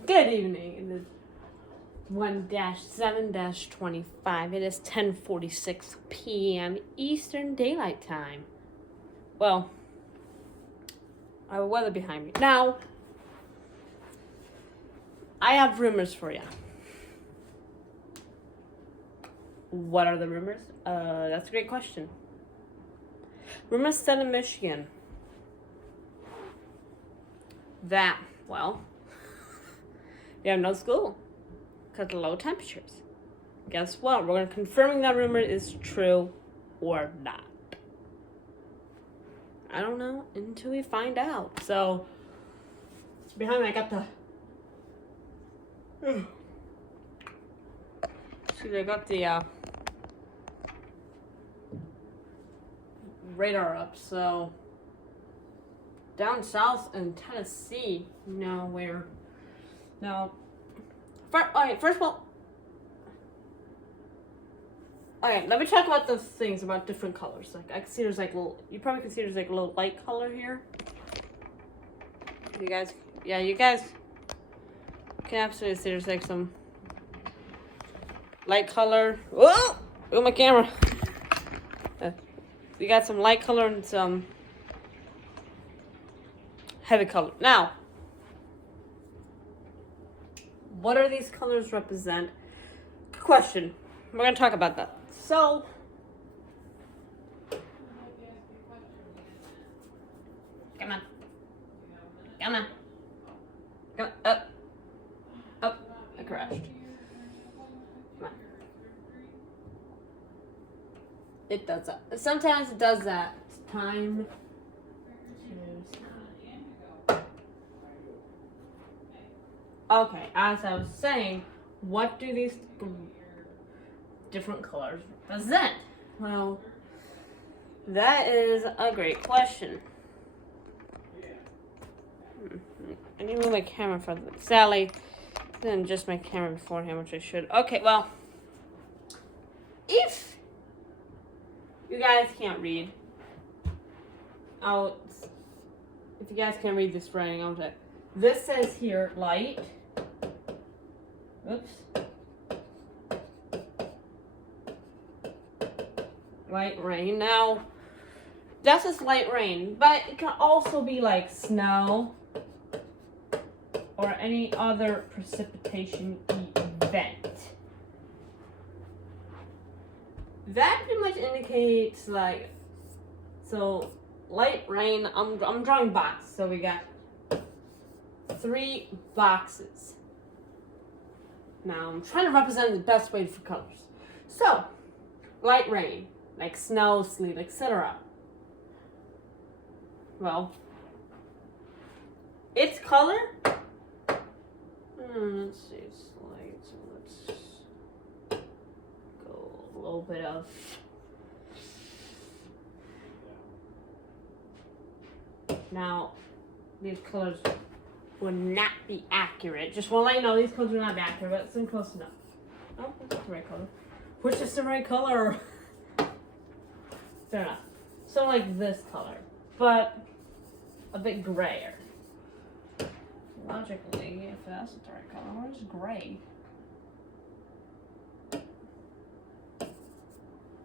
Good evening. It is 1-7-25. It is 10:46 p.m. Eastern Daylight Time. Well, I have weather behind me. Now, I have rumors for you. What are the rumors? That's a great question. Rumors said in Michigan that, well, you have no school because of low temperatures. Guess what? We're going to confirming that rumor is true or not. I don't know until we find out. So, behind me, I got the. See, I got the radar up. So, down south in Tennessee, where. Now, first of all, okay, let me talk about those things about different colors. Like, I can see there's like you probably can see there's like a little light color here. You guys can absolutely see there's like some light color. Whoa! Look at my camera. You got some light color and some heavy color. Now, what are these colors represent? Good question. We're going to talk about that. So, come on. Up. I crashed. Come on. It does that. Sometimes it does that. It's time. Okay, as I was saying, what do these different colors represent? Well, that is a great question. I need to move my camera further. Sally didn't adjust my camera beforehand, which I should. Okay, well, if you guys can't read, if you guys can't read this writing, I'll say this says here light. Oops. Light rain. Now, that's just light rain, but it can also be like snow or any other precipitation event. That pretty much indicates like, so light rain, I'm drawing boxes. So we got 3 boxes. Now I'm trying to represent the best way for colors. So, light rain, like snow, sleet, etc. Well, its color. Let's see, slight. So let's go a little bit of. Now, these colors would not be accurate. Just want to let you know these colors are not accurate, but it's close enough. Oh, that's the right color. Which is the right color? Fair enough. So like this color, but a bit grayer. Logically, if that's the right color, where's gray?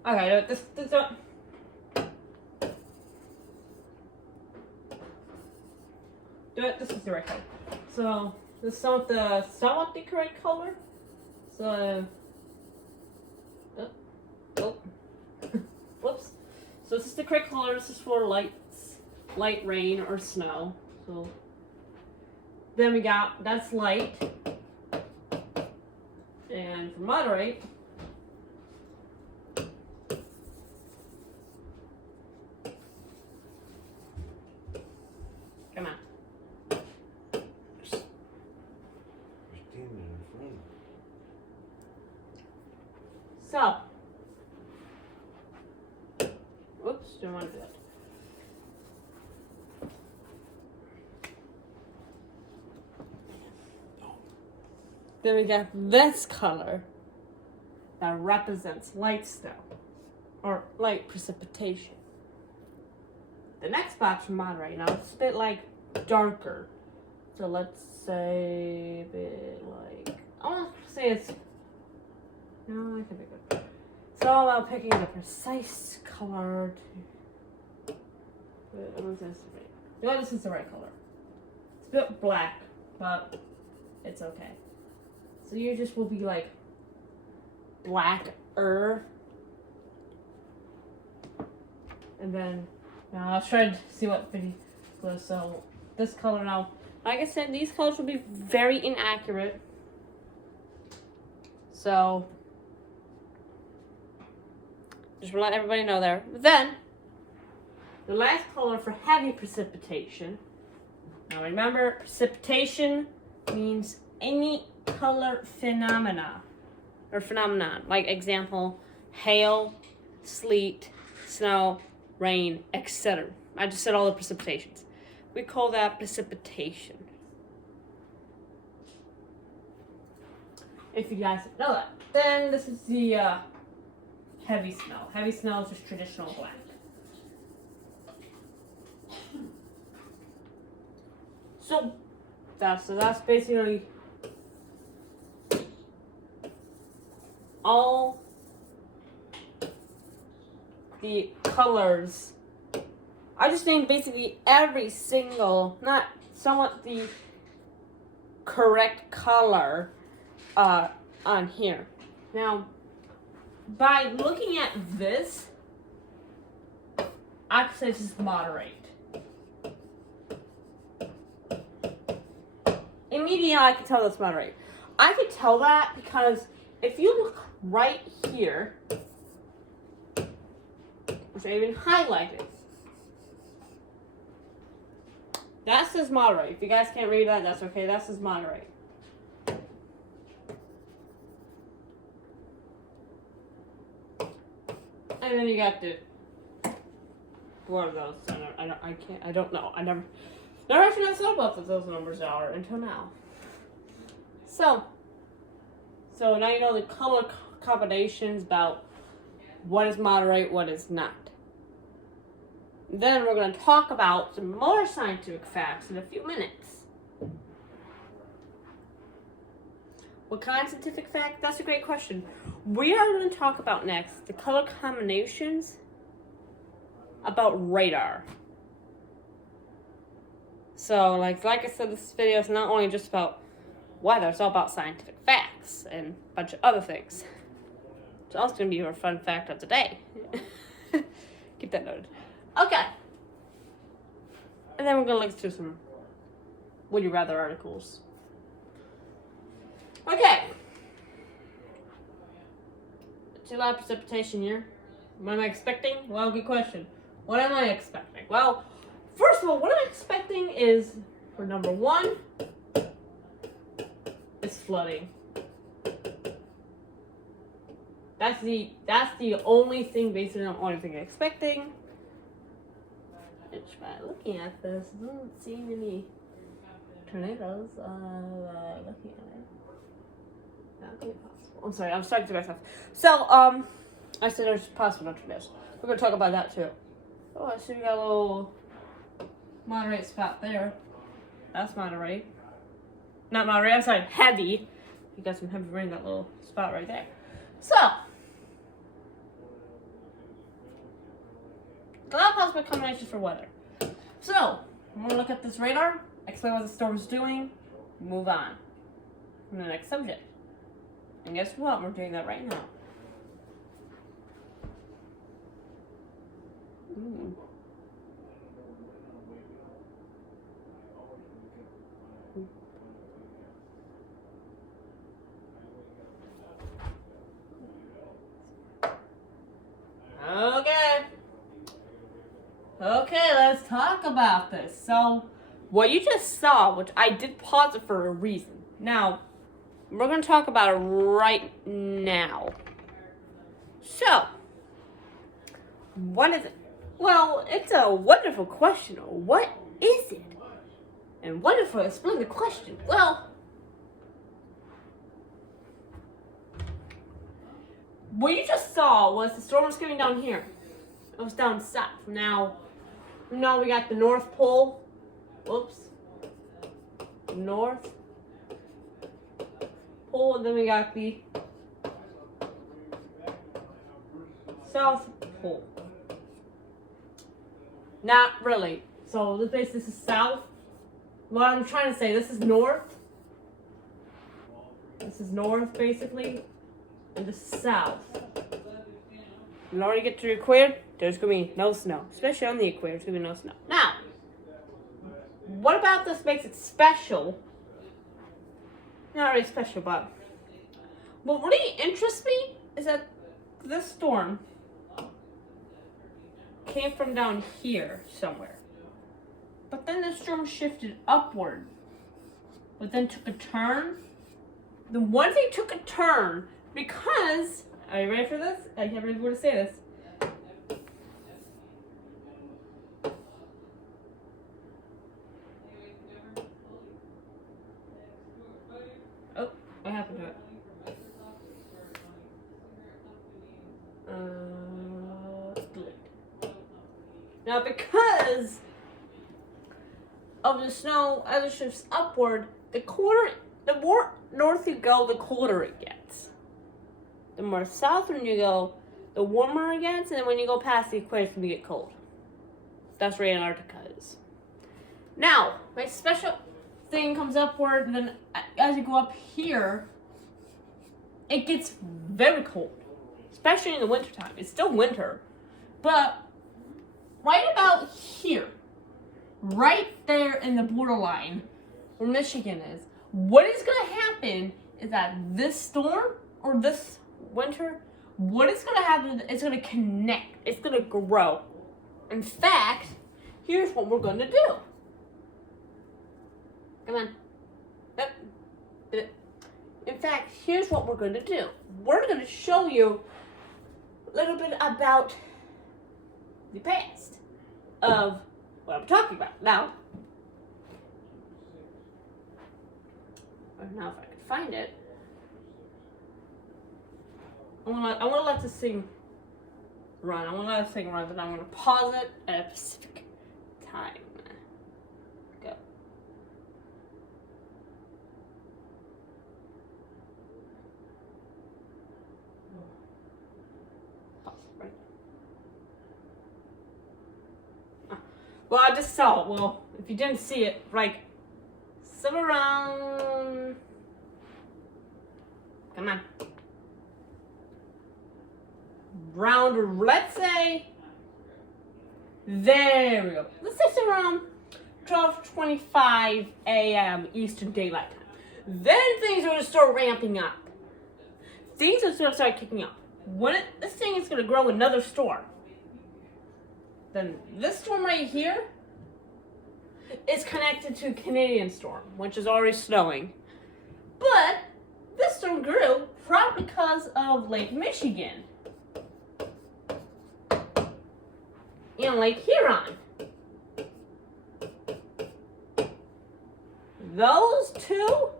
Okay, this this is the right color. So this is somewhat the correct color. So whoops. So this is the correct color. This is for light rain or snow. So then we got that's light, and for moderate. Come on. So, whoops, don't want to do that. Then we got this color that represents light snow or light precipitation. The next box from moderate, now it's a bit like darker. So let's say a bit like, I want to say it's, no, I can pick it. It's all about picking the precise color to, no, this is the right color. It's a bit black, but it's okay. So you just will be like blacker. And then, now I'll try to see what video goes. So this color now, like I said, these colors will be very inaccurate. So just to let everybody know there. But then, the last color for heavy precipitation. Now remember, precipitation means any color phenomenon. Like example, hail, sleet, snow, rain, etc. I just said all the precipitations. We call that precipitation. If you guys know that. Then this is the heavy snow. Heavy snow is just traditional black. So that's basically all the colors. I just named basically every single, not somewhat the correct color on here. Now, by looking at this, I could say this is moderate. Immediately, I can tell that's moderate. I can tell that because if you look right here, which I even highlighted, that says moderate. If you guys can't read that, that's okay. That says moderate. And then you got the four of those. I don't know. I never actually thought about what those numbers are until now. So now you know the color combinations about what is moderate, what is not. Then we're going to talk about some more scientific facts in a few minutes. What kind of scientific fact? That's a great question. We are going to talk about next the color combinations about radar. So, like I said, this video is not only just about weather, it's all about scientific facts and a bunch of other things. It's also going to be your fun fact of the day. Keep that noted. Okay. And then we're going to look through some would you rather articles. Okay. July precipitation year. What am I expecting? Well, good question. What am I expecting? Well, first of all, what I'm expecting is, for number one, is flooding. That's the only thing, basically the only thing I'm expecting. Which, by looking at this, doesn't seem any tornadoes. Looking at it, that could be possible. I'm sorry, I'm starting to myself. So, I said there's possible no tornadoes. We're gonna talk about that too. Oh, I see we got a little moderate spot there. That's moderate. Not moderate, I'm sorry, heavy. You got some heavy rain, that little spot right there. So, a lot of possible combinations for weather. So, I'm going to look at this radar, explain what the storm's doing, move on to the next subject. And guess what? We're doing that right now. Okay, let's talk about this. So, what you just saw, which I did pause it for a reason. Now, we're going to talk about it right now. So, what is it? Well, it's a wonderful question. What is it? And wonderful, explain the question. Well, what you just saw was the storm was coming down here. It was down south. Now we got the North Pole. Whoops. North Pole, and then we got the South Pole. Not really. So this is south. What I'm trying to say, this is north. This is north, basically, and this is south. And when you get to the equator, there's gonna be no snow, especially on the equator. There's gonna be no snow. Now, what about this makes it special? Not really special, but what really interests me is that this storm came from down here somewhere. But then the storm shifted upward, but then took a turn. Then once it took a turn, because, are you ready for this? I can't remember to say this. Oh, what happened to it? Delete. Now, because of the snow, as it shifts upward, the more north you go, the colder it gets. The more southern you go, the warmer it gets, and then when you go past the equator, it's going to get cold. That's where Antarctica is. Now, my special thing comes upward, and then as you go up here, it gets very cold. Especially in the wintertime. It's still winter. But right about here, right there in the borderline where Michigan is, what is going to happen is that this storm or this winter, what is going to happen is it's going to connect. It's going to grow. In fact, here's what we're going to do. Come on. Yep. In fact, here's what we're going to do. We're going to show you a little bit about the past of what I'm talking about. Now if I can find it, I want to let this thing run. I want to let this thing run, then I'm going to pause it at a specific time. Go. Pause, right? Well, I just saw it. Well, if you didn't see it, like, somewhere around, come on, round, let's say, there we go. Let's say around 12:25 a.m. Eastern Daylight Time. Then things are going to start ramping up. Things are going to start kicking up. This thing is going to grow another storm. Then this storm right here is connected to a Canadian storm, which is already snowing. But this storm grew probably because of Lake Michigan and Lake Huron. Those two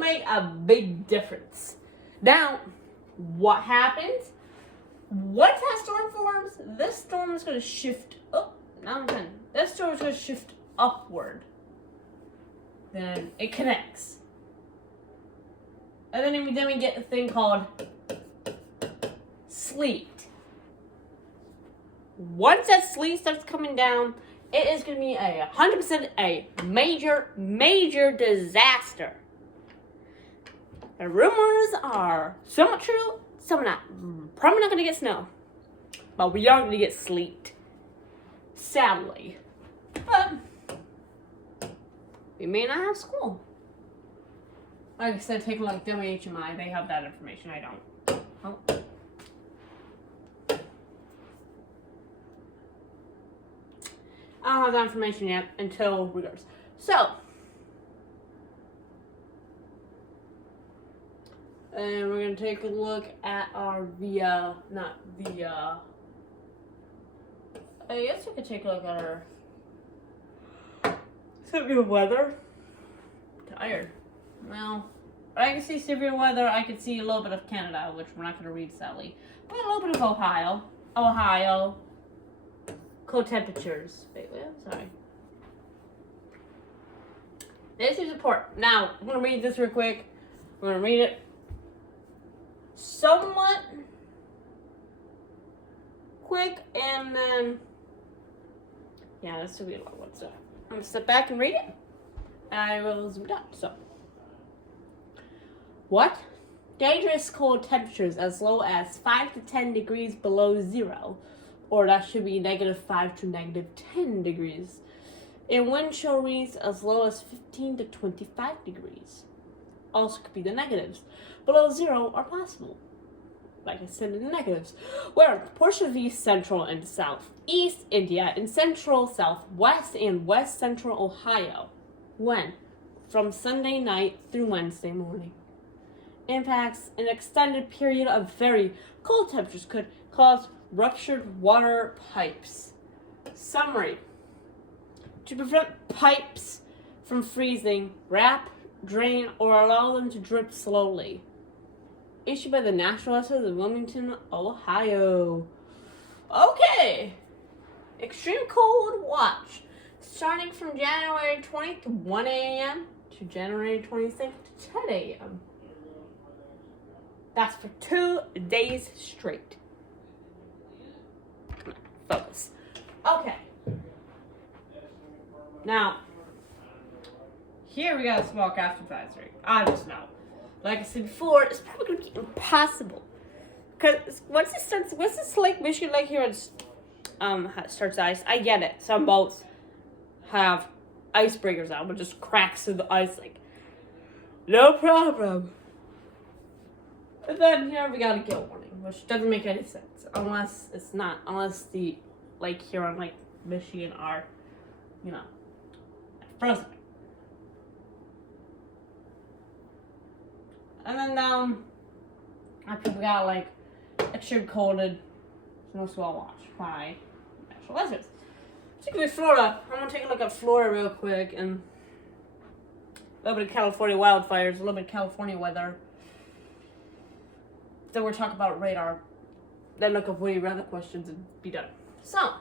make a big difference. Now, what happens? Once that storm forms, this storm is going to shift up. Now I'm done. This storm is going to shift upward. Then it connects. And then we get a thing called sleet. Once that sleet starts coming down, it is going to be 100% a major disaster. The rumors are some true, some not. Probably not going to get snow, but we are going to get sleet. Sadly. But we may not have school. Like I said, take a look at WHMI. They have that information. I don't. Oh. I don't have that information yet until regards. So, and we're going to take a look at our I guess we could take a look at our severe weather. I'm tired. Well, I can see severe weather. I can see a little bit of Canada, which we're not going to read, sadly. But a little bit of Ohio. cold temperatures. Wait, I'm sorry. This is report. Now, I'm going to read this real quick. I'm going to read it somewhat quick, and then, yeah, this will be a long one. So, I'm going to sit back and read it, and I will zoom down. So, what? Dangerous cold temperatures as low as 5 to 10 degrees below zero, or that should be -5 to -10 degrees. And wind chill reads as low as 15 to 25 degrees. Also could be the negatives. Below zero are possible. Like I said in the negatives. Where portion of East Central and Southeast India and Central Southwest and West Central Ohio. When? From Sunday night through Wednesday morning. Impacts an extended period of very cold temperatures could cause ruptured water pipes. Summary. To prevent pipes from freezing, wrap, drain, or allow them to drip slowly. Issued by the National Association of Wilmington, Ohio. Okay. Extreme Cold Watch. Starting from January 20th to 1 a.m. to January 26th to 10 a.m. That's for 2 days straight. Come on, focus. Okay. Now, here we got a small craft advisory. I just know. Like I said before, it's probably going to be impossible. Because once this Lake Michigan Lake here starts ice, I get it. Some boats have icebreakers out, but just cracks through the ice, like, no problem. And then here we got a gill warning, which doesn't make any sense. Unless the lake here on Lake Michigan are, frozen. And then people got like extreme colded snow swell watch by National Weathers. Particularly Florida. I'm gonna take a look at Florida real quick and a little bit of California wildfires, a little bit of California weather. Then we're talking about radar. Then look up would rather questions and be done. So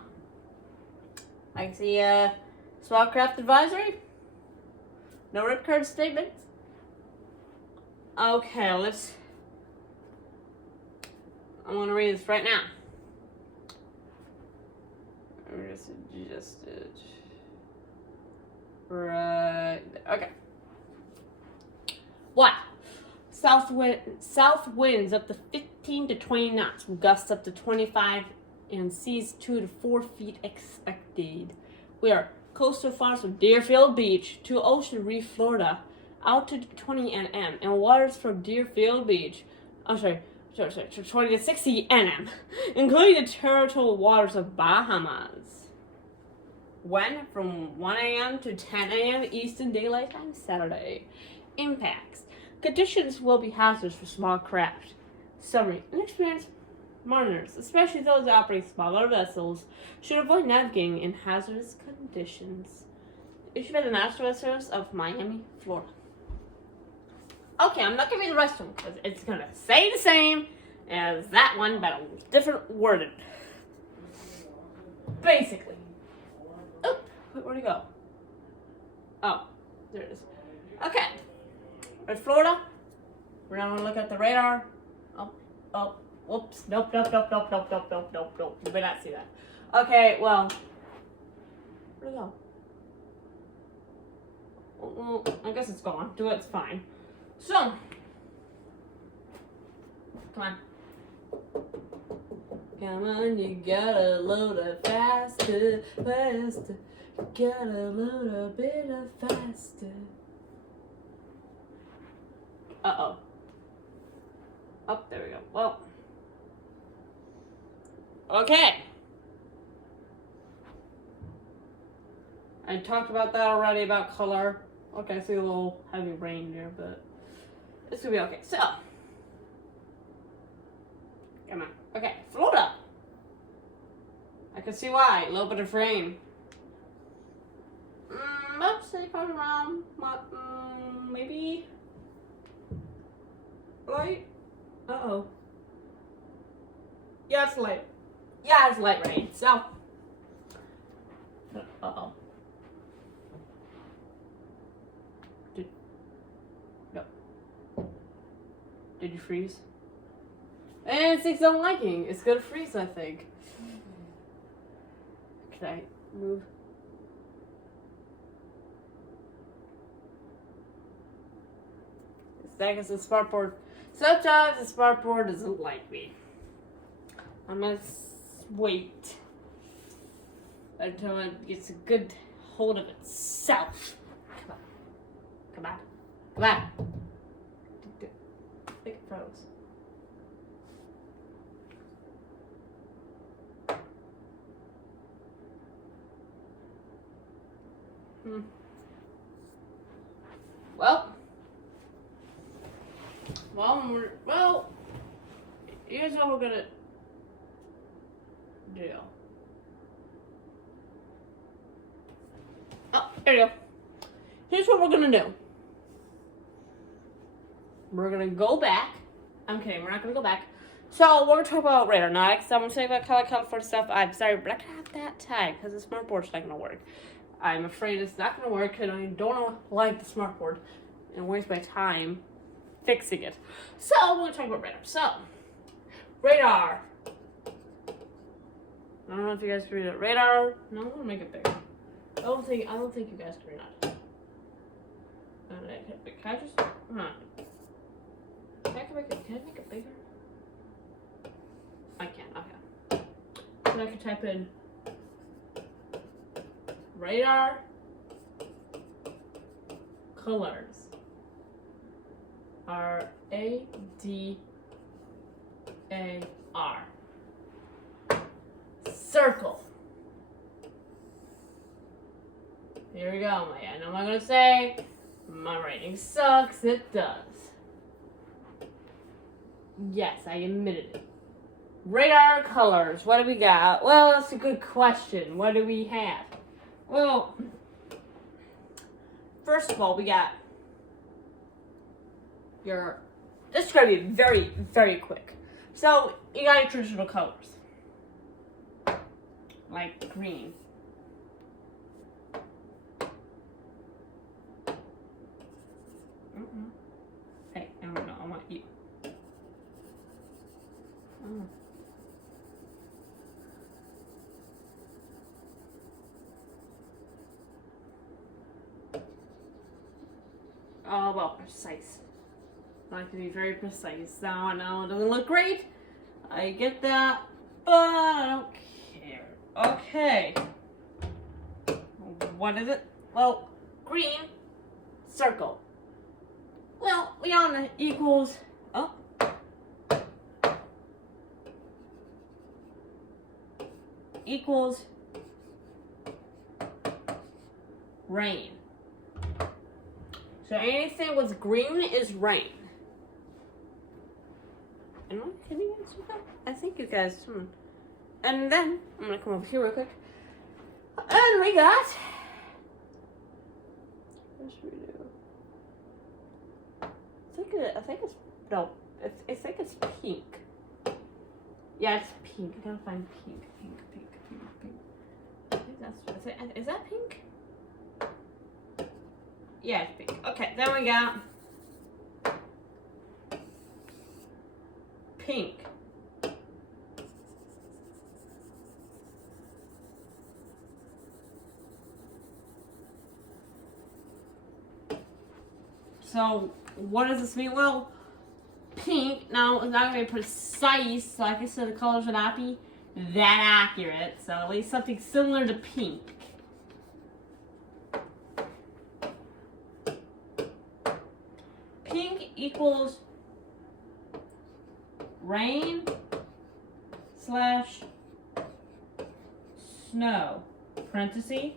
I can see small craft advisory. No rip curd statements. Okay, I'm going to read this right now. Just right. Okay. What? South winds up to 15 to 20 knots, gusts up to 25, and seas 2 to 4 feet expected. We are coastal farms from Deerfield Beach to Ocean Reef, Florida. Altitude 20 nm, and waters from Deerfield Beach. 20 to 60 nm, including the territorial waters of Bahamas. When? From 1 a.m. to 10 a.m. Eastern Daylight Time, Saturday. Impacts. Conditions will be hazardous for small craft. Summary. Inexperienced mariners, especially those operating smaller vessels, should avoid navigating in hazardous conditions. Issued by the National Weather Service of Miami, Florida. Okay, I'm not going to read the rest of them because it's going to say the same as that one, but different worded. Basically. Oh, where'd it go? Oh, there it is. Okay. In Florida, we're going to look at the radar. Oh, whoops. Nope. You better not see that. Okay, well, where'd it go? Well, I guess it's gone. It's fine. So, come on, you gotta load it faster. Gotta load a bit faster. Uh-oh. Oh, there we go. Well, okay. I talked about that already, about color. Okay, I see a little heavy rain there, but it's gonna be okay. So, come on. Okay, Florida. I can see why. A little bit of rain. Let's say probably around, maybe light. Uh-oh. Yeah, it's light. Yeah, it's light rain. So, Did you freeze? And it's not liking. It's gonna freeze, I think. Can I move? It's that because the smartboard. Sometimes the smartboard doesn't like me. I'm gonna wait until it gets a good hold of itself. Come on. Come on. Come on. I think it froze. Well, here's what we're gonna do. Oh, there you go. Here's what we're gonna do. We're gonna go back. I'm kidding, we're not gonna go back. So, we're talking about radar nautics. I'm gonna say about color stuff. I'm sorry, but I don't have that tag because the smartboard's not gonna work. I'm afraid it's not gonna work and I don't like the smartboard and waste my time fixing it. So, we're gonna talk about radar. So, radar. I don't know if you guys can read it. Radar. No, I'm gonna make it bigger. I don't think you guys can read that. Can I just? Can I make it bigger? I can. Okay. So I can type in radar colors. RADAR. Circle. Here we go. I know what I'm gonna say. My writing sucks. It does. Yes, I admitted it. Radar colors. What do we got? Well, that's a good question. What do we have? Well, first of all, we got your. This is gonna be very, very quick. So you got your traditional colors, like green. Hey, I don't know. I want you. Oh, well, precise. I like to be very precise. Now, I know it doesn't look great. I get that, but I don't care. Okay. What is it? Well, green circle. Well, we all know equals. Oh. Equals rain. So anything with green is rain. Can you guys do that? I think you guys. And then I'm gonna come over here real quick. And we got. What should we do? I think it's pink. Yeah, it's pink. I gotta find pink. I think that's. Is that pink? Yeah, it's pink. Okay, then we got pink. So, what does this mean? Well, pink, now it's not going to be precise, like I said, the colors would not be that accurate, so at least something similar to pink. Pink equals rain / snow, parenthesis,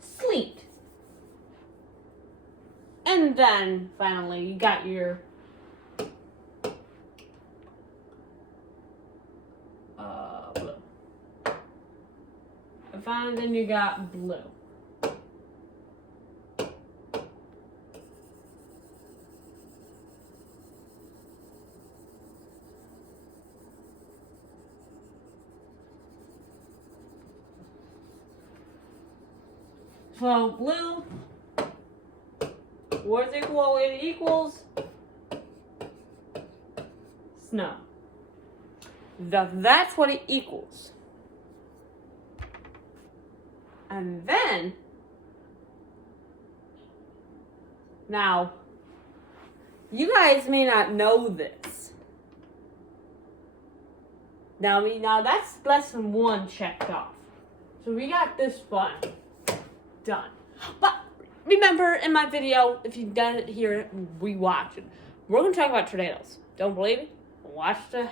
sleet. And then, finally, you got your blue. And finally, then you got blue. So blue What is equal? It equals snow. That's what it equals. And then, now, you guys may not know this. Now that's lesson 1 checked off. So we got this one done. But remember in my video, if you didn't hear it, rewatch it. We're going to talk about tornadoes. Don't believe me? Watch the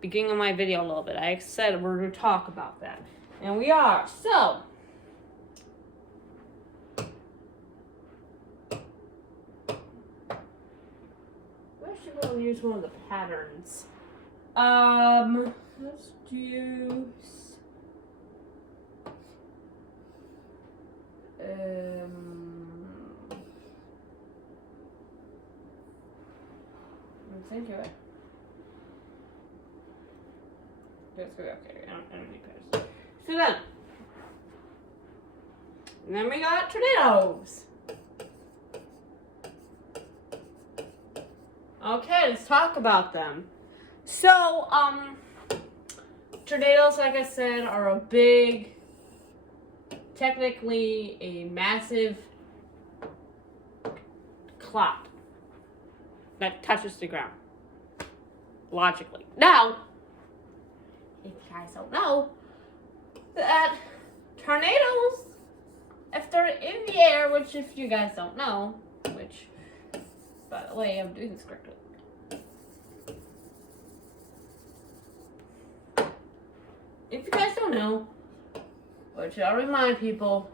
beginning of my video a little bit. I said we're going to talk about that. And we are. So, we should go and use one of the patterns. Let's do think of it. Let's go. Okay, I don't need patterns. So then we got tornadoes. Okay, let's talk about them. So, tornadoes, like I said, are a big, technically a massive cloud that touches the ground. Logically. Now, if you guys don't know, that tornadoes, if they're in the air, which if you guys don't know, which, by the way, I'm doing this correctly. If you guys don't know, which I'll remind people,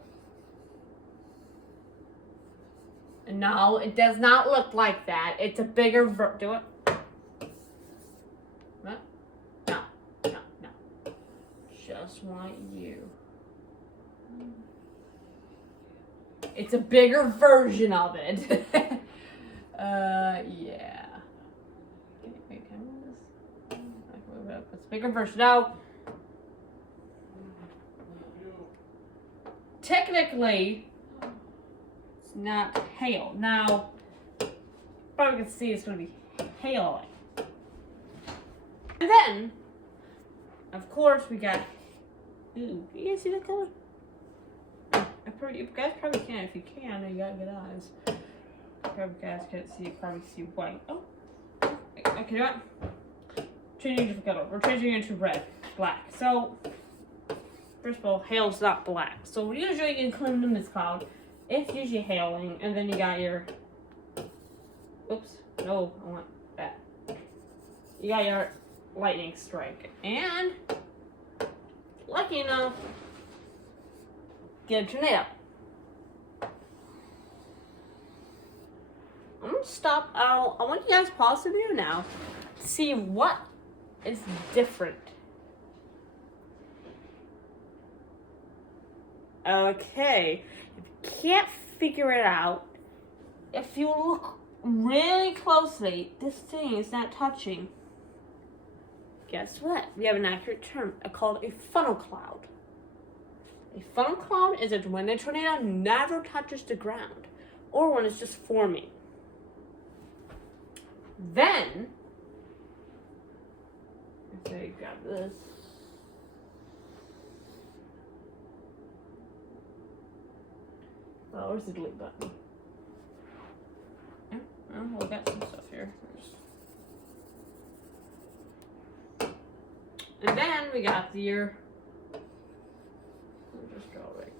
no, it does not look like that. It's a bigger do it. What? No. Just want you. It's a bigger version of it. Yeah. Wait, can I move this? I can move it up. It's a bigger version. Now, technically, it's not hail. Now, probably can see it's going to be hailing. And then, of course, we got. Ooh, you guys see that color? You guys probably can. If you can, you got good eyes. Probably guys can't see. You probably see white. Oh, okay, you know what? Changing different color. We're changing it to red, black. So, first of all, hail's not black. So usually in cumulus cloud, it's usually hailing, and then you got your. Oops, no, I want that. You got your lightning strike, and lucky enough, get a tornado. I'm gonna stop. I want you guys to pause the video now to see what is different. Okay, if you can't figure it out, if you look really closely, this thing is not touching. Guess what? We have an accurate term called a funnel cloud. A funnel cloud is when a tornado never touches the ground, or when it's just forming. Then, let's say grab this. Oh, where's the delete button? Yeah, well, we got some stuff here. And then we got the year. I'll just draw right.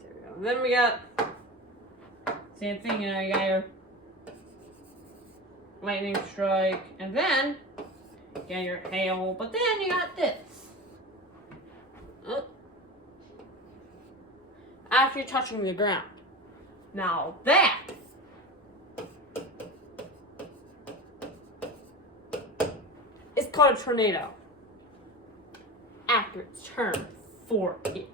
There we go. Then we got same thing, you got your lightning strike, and then you got your hail, but then you got this. Oh. After you're touching the ground. Now that is called a tornado. Accurate term for it.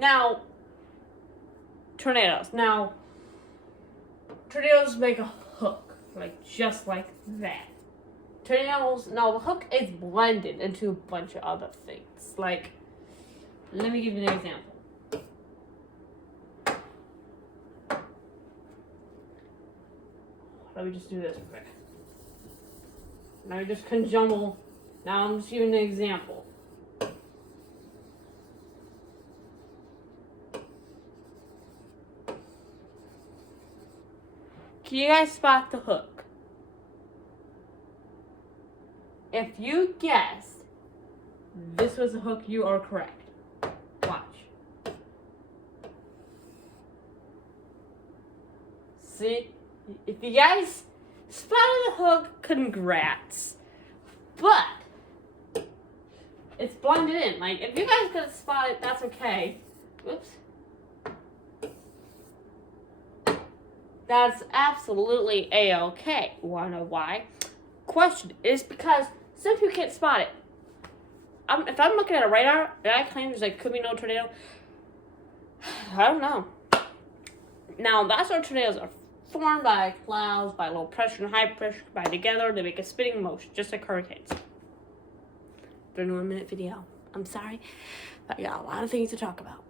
Now, tornadoes. Now, tornadoes make a hook, like just like that. Tornadoes, now the hook is blended into a bunch of other things. Like, let me give you an example. Let me just do this quick. Now we just conjumble. Now I'm just giving an example. Can you guys spot the hook? If you guessed this was a hook, you are correct. Watch. See? If you guys spotted the hook, congrats. But it's blended in. Like, if you guys could spot it, that's okay. Whoops. That's absolutely a-okay. Wanna know why? Question is because some people can't spot it. If I'm looking at a radar and I claim there's could be no tornado, I don't know. Now, that's where tornadoes are formed by clouds, by low pressure and high pressure combined together to make a spinning motion, just like hurricanes. 31-minute video. I'm sorry, but I got a lot of things to talk about.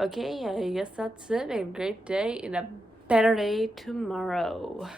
Okay, I guess that's it. Have a great day and a better day tomorrow.